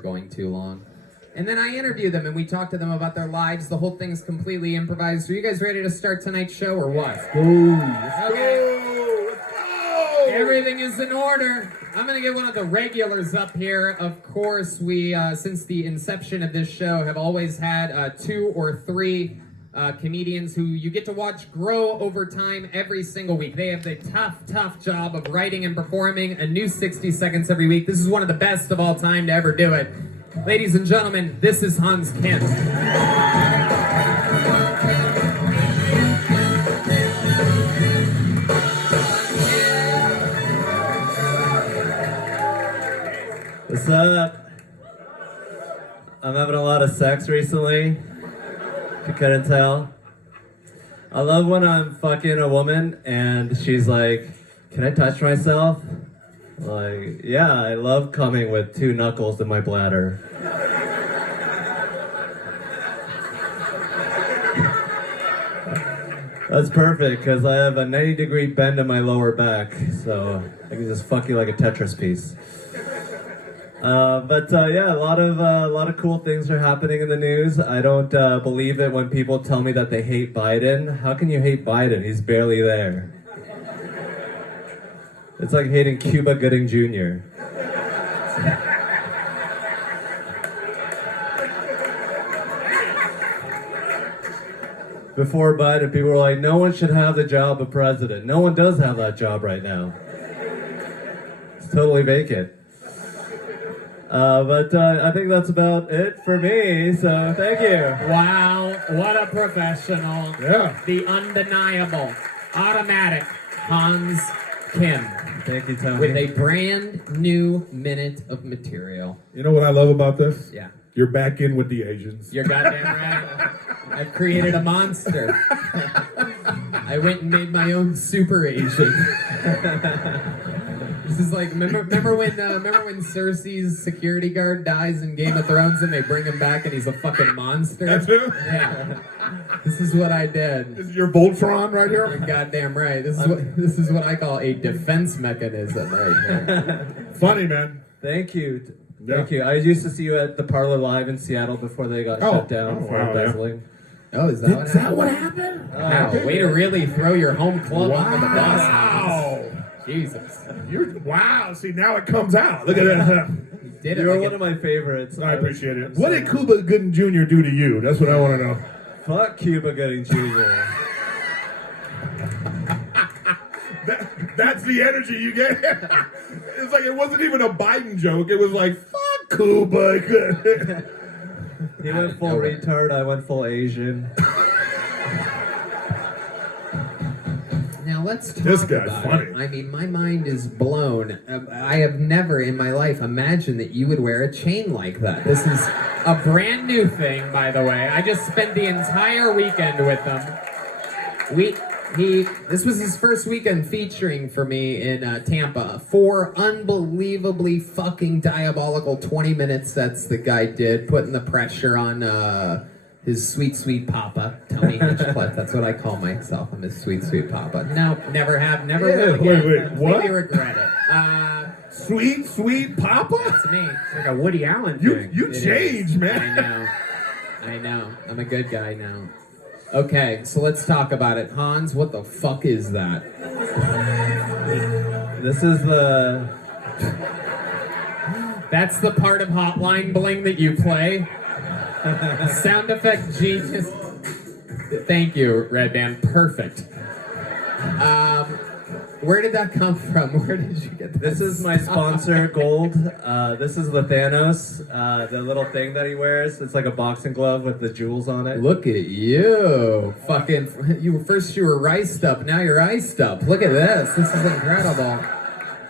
going too long. And then I interview them and we talk to them about their lives. The whole thing's completely improvised. Are you guys ready to start tonight's show or what? Let's go. Everything is in order. I'm going to get one of the regulars up here. Of course, we, since the inception of this show, have always had 2 or 3 comedians who you get to watch grow over time every single week. They have the tough job of writing and performing a new 60 seconds every week. This is one of the best of all time to ever do it. Ladies and gentlemen, this is Hans Kent. What's up? I'm having a lot of sex recently, if you couldn't tell. I love when I'm fucking a woman and she's like, "Can I touch myself?" Like, yeah, I love coming with 2 knuckles in my bladder. That's perfect, because I have a 90-degree bend in my lower back, so I can just fuck you like a Tetris piece. Yeah, a lot of cool things are happening in the news. I don't believe it when people tell me that they hate Biden. How can you hate Biden? He's barely there. It's like hating Cuba Gooding Jr. Before Biden, people were like, no one should have the job of president. No one does have that job right now. It's totally vacant. I think that's about it for me, so thank you. Wow, what a professional. Yeah. The undeniable, automatic Hans Kim. Thank you, Tony. With a brand new minute of material. You know what I love about this? Yeah. You're back in with the Asians. You're goddamn right. I've created a monster. I went and made my own super Asian. This is like, remember when Cersei's security guard dies in Game of Thrones and they bring him back and he's a fucking monster? That's who? Yeah. This is what I did. This is your Voltron right here? You're goddamn right. This is what I call a defense mechanism right here. Funny, man. Thank you. Yeah. Thank you. I used to see you at the Parlor Live in Seattle before they got shut down for embezzling. Oh, is that what happened? Wow, way to really throw your home club under the bus. Wow. Jesus. Wow. See, now it comes out. Look at that. Did it You're like one of my favorites. I appreciate it. What did Cuba Gooding Jr. do to you? That's what I want to know. Fuck Cuba Gooding Jr. That's the energy you get. It's like it wasn't even a Biden joke. It was like, fuck Cuba. He went full retard, I went full Asian. Now let's talk This guy's about funny. it. I mean, my mind is blown. I have never in my life imagined that you would wear a chain like that. This is a brand new thing, by the way. I just spent the entire weekend with them. This was his first weekend featuring for me in Tampa. 4 unbelievably fucking diabolical 20-minute sets the guy did, putting the pressure on his sweet papa, Tony Hinchcliffe. That's what I call myself. I'm his sweet papa. No, never will again. Wait, what? Maybe regret it. Sweet Papa? It's me. It's like a Woody Allen thing. You changed, man. I know. I'm a good guy now. Okay, so let's talk about it. Hans, what the fuck is that? This is the... That's the part of Hotline Bling that you play? Sound effect genius. Thank you, Red Band. Perfect. Where did that come from? Where did you get that? This is my sponsor, Gold. This is the Thanos, the little thing that he wears. It's like a boxing glove with the jewels on it. Look at you. Fucking, you were riced up, now you're iced up. Look at this. This is incredible.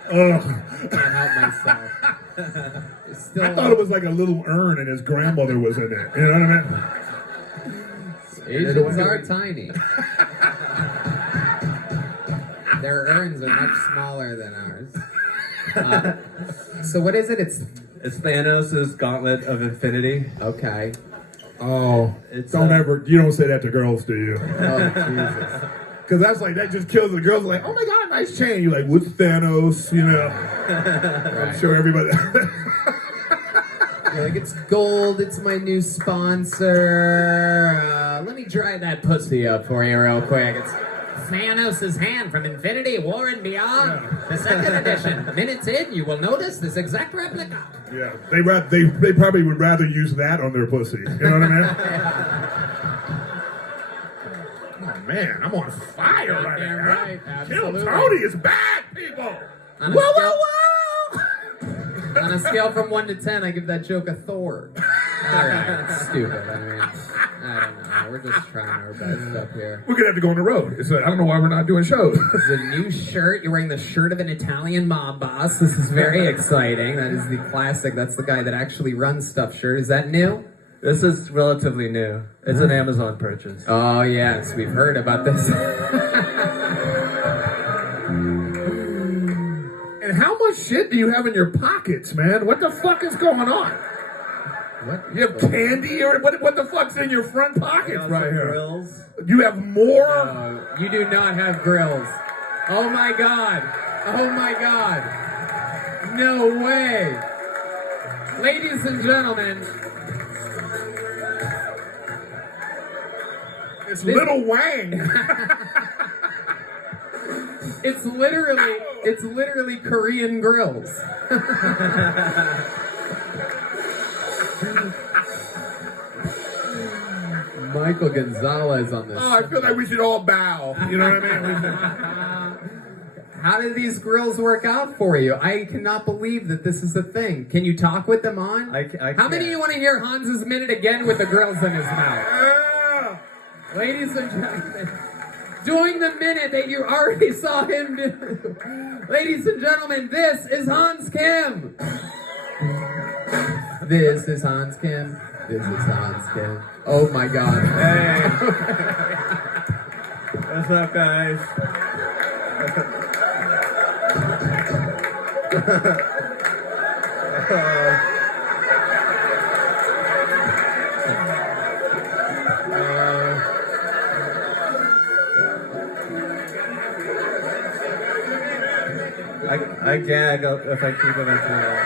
Can't help myself. I thought it was like a little urn and his grandmother was in it. You know what I mean? Asians are tiny. Their urns are much smaller than ours. So what is it? It's Thanos' Gauntlet of Infinity. okay. Oh, you don't say that to girls, do you? Oh, Jesus. Because that's like, that just kills the girls. Like, oh my God, nice chain. You're like, what's Thanos? You know? I'm sure everybody. You're like, it's gold, it's my new sponsor. Let me dry that pussy up for you real quick. It's Thanos' hand from Infinity War and Beyond, the second edition. Minutes in, you will notice this exact replica. Yeah, they probably would rather use that on their pussy. You know what I mean? Oh man, I'm on fire right Damn now. right, Kill absolutely. Tony is bad, people. On a Whoa, scale- whoa, whoa! On a scale from 1 to 10, I give that joke a Thor. Alright, it's stupid. I mean, I don't know. We're just trying our best up here. We're gonna have to go on the road. I don't know why we're not doing shows. This is a new shirt. You're wearing the shirt of an Italian mob boss. This is very exciting. That is the classic. That's the guy that actually runs stuff shirt. Is that new? This is relatively new. It's an Amazon purchase. Oh, yes. We've heard about this. And how much shit do you have in your pockets, man? What the fuck is going on? What? You have candy or what the fuck's in your front pockets right here? Grills. You have more? You do not have grills. Oh, my God. Oh, my God. No way. Ladies and gentlemen. It's Little Wang. It's literally Korean grills. Michael Gonzalez on this. Oh, I feel like we should all bow. You know what I mean? How did these grills work out for you? I cannot believe that this is a thing. Can you talk with them on? I How many of you want to hear Hans's minute again with the grills in his mouth? Yeah. Ladies and gentlemen, doing the minute that you already saw him do. Ladies and gentlemen, this is Hans Kim. This is Hans Kim. This is Hans Kim. Oh my God. Hey. What's up, guys? I gag if I keep it in too long.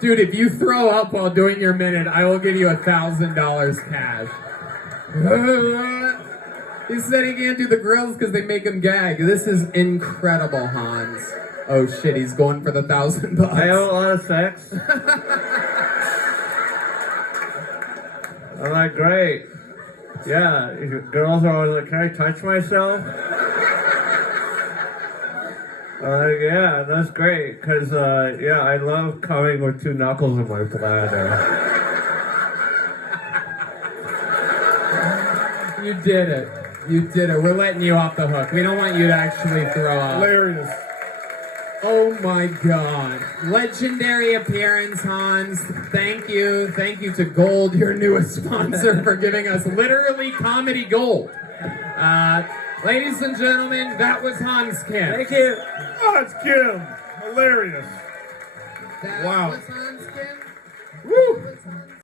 Dude, if you throw up while doing your minute, I will give you $1,000 cash. He said he can't do the grills because they make him gag. This is incredible, Hans. Oh shit, he's going for the $1,000. I have a lot of sex. I'm like, great. Yeah, girls are always like, can I touch myself? Yeah, that's great, because, yeah, I love coming with 2 knuckles in my bladder. You did it. You did it. We're letting you off the hook. We don't want you to actually throw up. Hilarious. Oh my God. Legendary appearance, Hans. Thank you. Thank you to Gold, your newest sponsor, for giving us literally comedy gold. Ladies and gentlemen, that was Hans Kim. Thank you. Oh, it's Kim. Hilarious. That Wow. was Hans Kim. Woo.